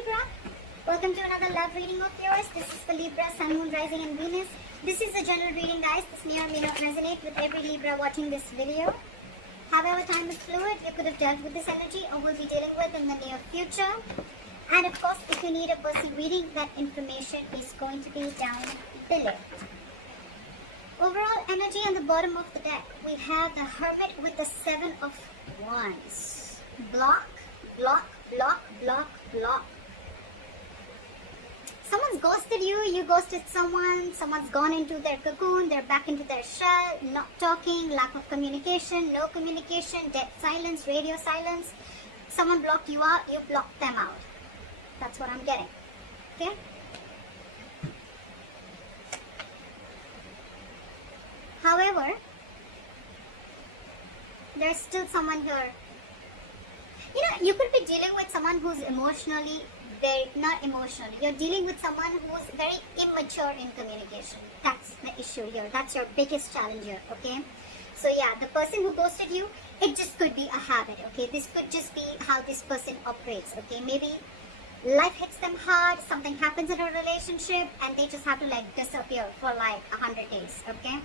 Libra. Welcome to another love reading of yours. This is for Libra, Sun, Moon, Rising and Venus. This is a general reading, guys. This may or may not resonate with every Libra watching this video. However, time is fluid. You could have dealt with this energy or will be dealing with in the near future. And of course, if you need a personal reading, that information is going to be down below. Overall energy on the bottom of the deck, we have the Hermit with the Seven of Wands. Block, block, block, block, block. Someone's ghosted you, you ghosted someone, someone's gone into their cocoon, they're back into their shell, not talking, lack of communication, no communication, dead silence, radio silence. Someone blocked you out, you blocked them out. That's what I'm getting. Okay? However, there's still someone here. You know, you could be dealing with someone who's emotionally not emotionally. You're dealing with someone who's very immature in communication. That's the issue here. That's your biggest challenge here, okay? So yeah, the person who ghosted you, it just could be a habit, okay? This could just be how this person operates, okay? Maybe life hits them hard, something happens in a relationship, and they just have to like disappear for like 100 days, okay?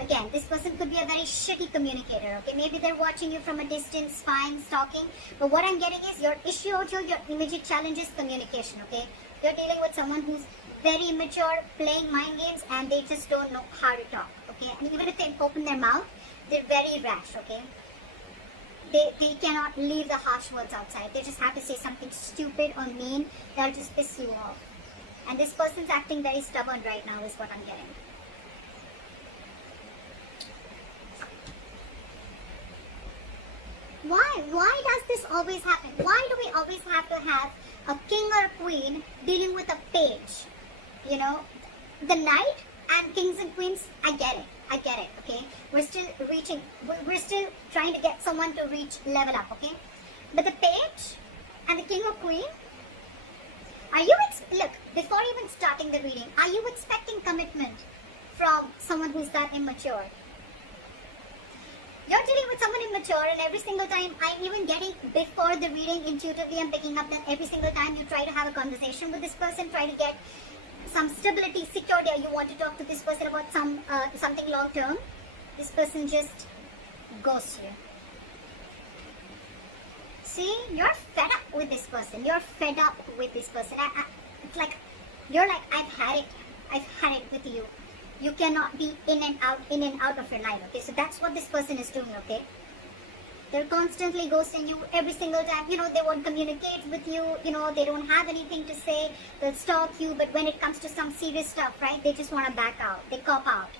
Again, this person could be a very shitty communicator, okay? Maybe they're watching you from a distance, spying, stalking. But what I'm getting is your issue out here, your immediate challenge is communication, okay? You're dealing with someone who's very immature, playing mind games, and they just don't know how to talk, okay? And even if they open their mouth, they're very rash, okay? They cannot leave the harsh words outside. They just have to say something stupid or mean that'll just piss you off. And this person's acting very stubborn right now is what I'm getting. Why does this always happen? Why do we always have to have a king or a queen dealing with a page? You know, the knight and kings and queens, I get it, okay? We're still trying to get someone to reach level up, okay? But the page and the king or queen, look, before even starting the reading, are you expecting commitment from someone who's that immature? You're dealing with someone immature, and every single time I'm even getting, before the reading, intuitively I'm picking up that every single time you try to have a conversation with this person, try to get some stability, security, or you want to talk to this person about something long term, this person just ghosts you. See, you're fed up with this person. You're fed up with this person. It's like, you're like, I've had it with you. You cannot be in and out of your life, okay? So that's what this person is doing, okay? They're constantly ghosting you every single time. You know, they won't communicate with you. You know, they don't have anything to say. They'll stalk you. But when it comes to some serious stuff, right, they just want to back out. They cop out.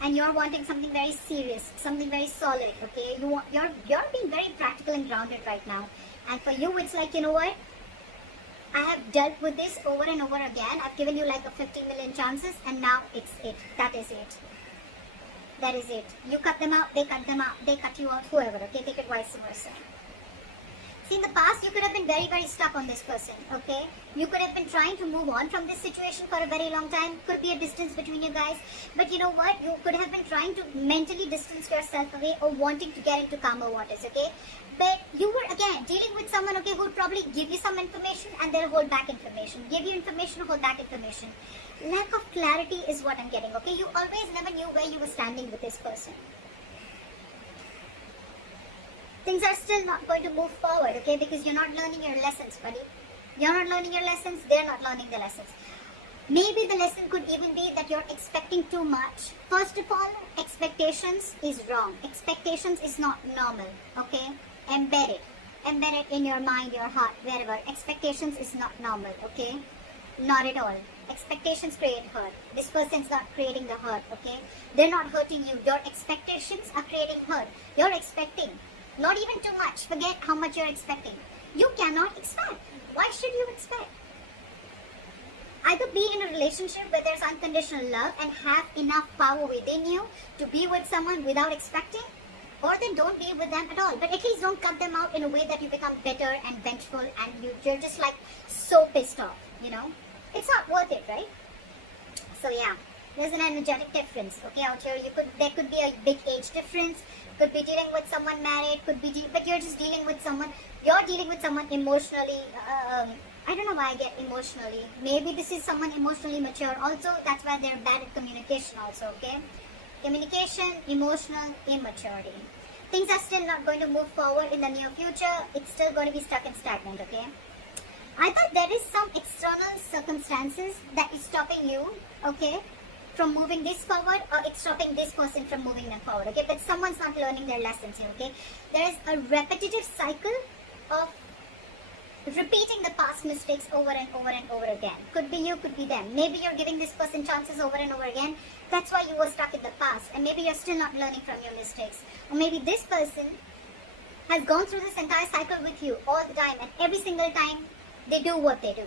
And you're wanting something very serious, something very solid, okay? You're being very practical and grounded right now. And for you, it's like, you know what? I have dealt with this over and over again. I've given you like a 50 million chances, and now it's it. That is it. That is it. You cut them out, they cut them out, they cut you out, whoever, okay? Take it vice versa. See, in the past, you could have been very, very stuck on this person, okay? You could have been trying to move on from this situation for a very long time. Could be a distance between you guys. But you know what? You could have been trying to mentally distance yourself away or wanting to get into calmer waters, okay? But you were, again, dealing with someone, okay, who would probably give you some information and they'll hold back information. Give you information, hold back information. Lack of clarity is what I'm getting, okay? You always never knew where you were standing with this person. Things are still not going to move forward, okay? Because you're not learning your lessons, buddy. You're not learning your lessons, they're not learning the lessons. Maybe the lesson could even be that you're expecting too much. First of all, expectations is wrong. Expectations is not normal, okay? Embedded in your mind, your heart, wherever. Expectations is not normal, okay? Not at all. Expectations create hurt. This person's not creating the hurt, okay? They're not hurting you. Your expectations are creating hurt. You're expecting. Not even too much. Forget how much you're expecting. You cannot expect. Why should you expect? Either be in a relationship where there's unconditional love and have enough power within you to be with someone without expecting, or then don't be with them at all. But at least don't cut them out in a way that you become bitter and vengeful and you're just like so pissed off, you know? It's not worth it, right? So yeah, there's an energetic difference, okay, out here. There could be a big age difference. Could be dealing with someone married, but you're just dealing with someone You're dealing with someone emotionally, I don't know why I get emotionally. Maybe this is someone emotionally mature. Also, that's why they're bad at communication also, okay? Communication, emotional, immaturity. Things are still not going to move forward in the near future. It's still going to be stuck and stagnant, okay? I thought there is some external circumstances that is stopping you, okay, from moving this forward, or it's stopping this person from moving them forward, okay? But someone's not learning their lessons here, okay? There is a repetitive cycle of repeating the past mistakes over and over and over again. Could be you, could be them. Maybe you're giving this person chances over and over again. That's why you were stuck in the past, and maybe you're still not learning from your mistakes. Or maybe this person has gone through this entire cycle with you all the time, and every single time they do what they do.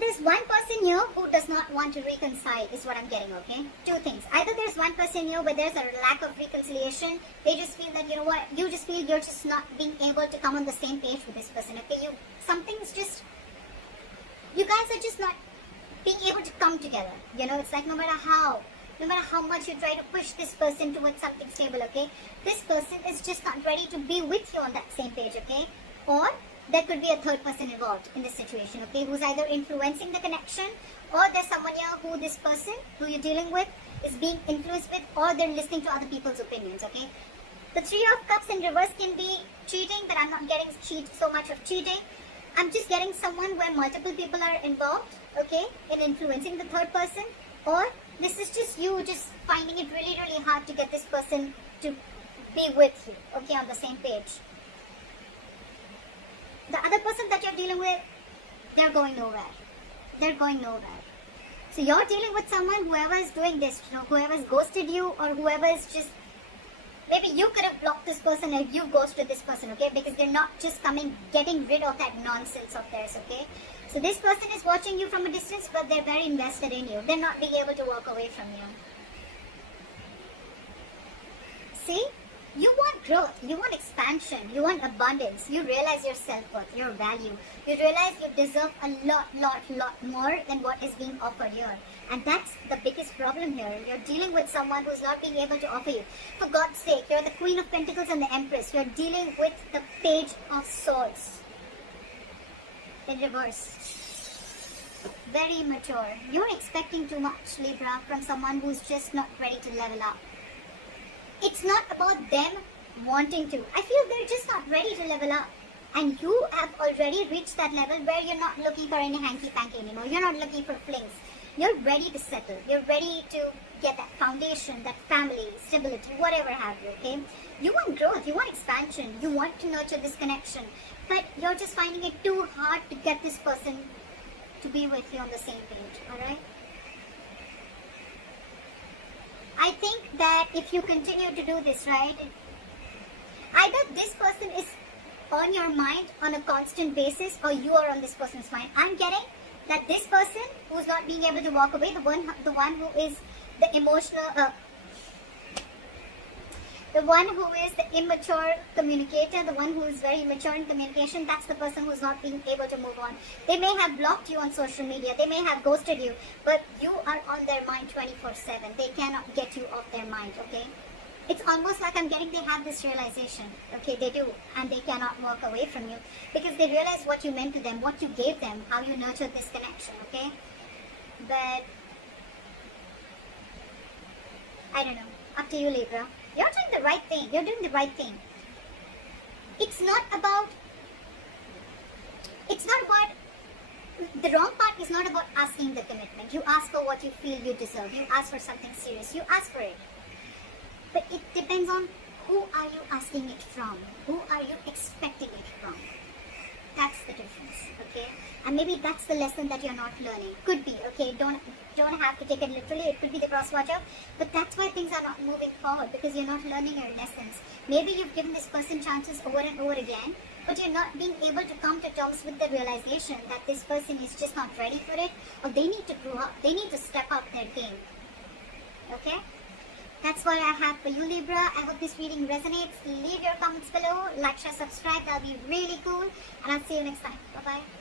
There's one person here who does not want to reconcile is what I'm getting, okay? Two things. Either there's one person here where there's a lack of reconciliation. They just feel that, you know what, you just feel you're just not being able to come on the same page with this person, okay? Something's just, you guys are just not being able to come together. You know, it's like no matter how much you try to push this person towards something stable, okay? This person is just not ready to be with you on that same page, okay? Or there could be a third person involved in this situation, okay, who's either influencing the connection, or there's someone here who this person who you're dealing with is being influenced with, or they're listening to other people's opinions, okay? The Three of Cups in reverse can be cheating, but I'm not getting so much of cheating. I'm just getting someone where multiple people are involved, okay, in influencing the third person, or this is just you just finding it really, really hard to get this person to be with you, okay, on the same page. The other person that you're dealing with, they're going nowhere. They're going nowhere. So you're dealing with someone, whoever is doing this, you know, whoever's ghosted you, or whoever is just, maybe you could have blocked this person and you ghosted this person, okay? Because they're not just getting rid of that nonsense of theirs, okay? So this person is watching you from a distance, but they're very invested in you. They're not being able to walk away from you. See? You want growth, you want expansion, you want abundance, you realize your self-worth, your value. You realize you deserve a lot more than what is being offered here. And that's the biggest problem here. You're dealing with someone who's not being able to offer you. For God's sake, you're the Queen of Pentacles and the Empress. You're dealing with the Page of Swords in reverse. Very immature. You're expecting too much, Libra, from someone who's just not ready to level up. It's not about them wanting to. I feel they're just not ready to level up. And you have already reached that level where you're not looking for any hanky-panky anymore. You're not looking for flings. You're ready to settle. You're ready to get that foundation, that family, stability, whatever have you, okay? You want growth. You want expansion. You want to nurture this connection. But you're just finding it too hard to get this person to be with you on the same page, alright? I think that if you continue to do this, right, either this person is on your mind on a constant basis, or you are on this person's mind. I'm getting that this person who's not being able to walk away, the one who is the emotional, the one who is the immature communicator, the one who is very immature in communication, that's the person who's not being able to move on. They may have blocked you on social media, they may have ghosted you, but you are on their mind 24/7. They cannot get you off their mind, okay? It's almost like I'm getting they have this realization, okay, they do, and they cannot walk away from you because they realize what you meant to them, what you gave them, how you nurtured this connection, okay? But I don't know, up to you, Libra. You're doing the right thing. You're doing the right thing. It's not about, the wrong part is not about asking the commitment. You ask for what you feel you deserve. You ask for something serious. You ask for it. But it depends on who are you asking it from? Who are you expecting it from? That's the difference, okay? And maybe that's the lesson that you're not learning. Could be, okay? Don't have to take it literally. It could be the cross watcher. But that's why things are not moving forward, because you're not learning your lessons. Maybe you've given this person chances over and over again, but you're not being able to come to terms with the realization that this person is just not ready for it, or they need to grow up. They need to step up their game. Okay? That's what I have for you, Libra. I hope this reading resonates. Leave your comments below. Like, share, subscribe. That'll be really cool. And I'll see you next time. Bye-bye.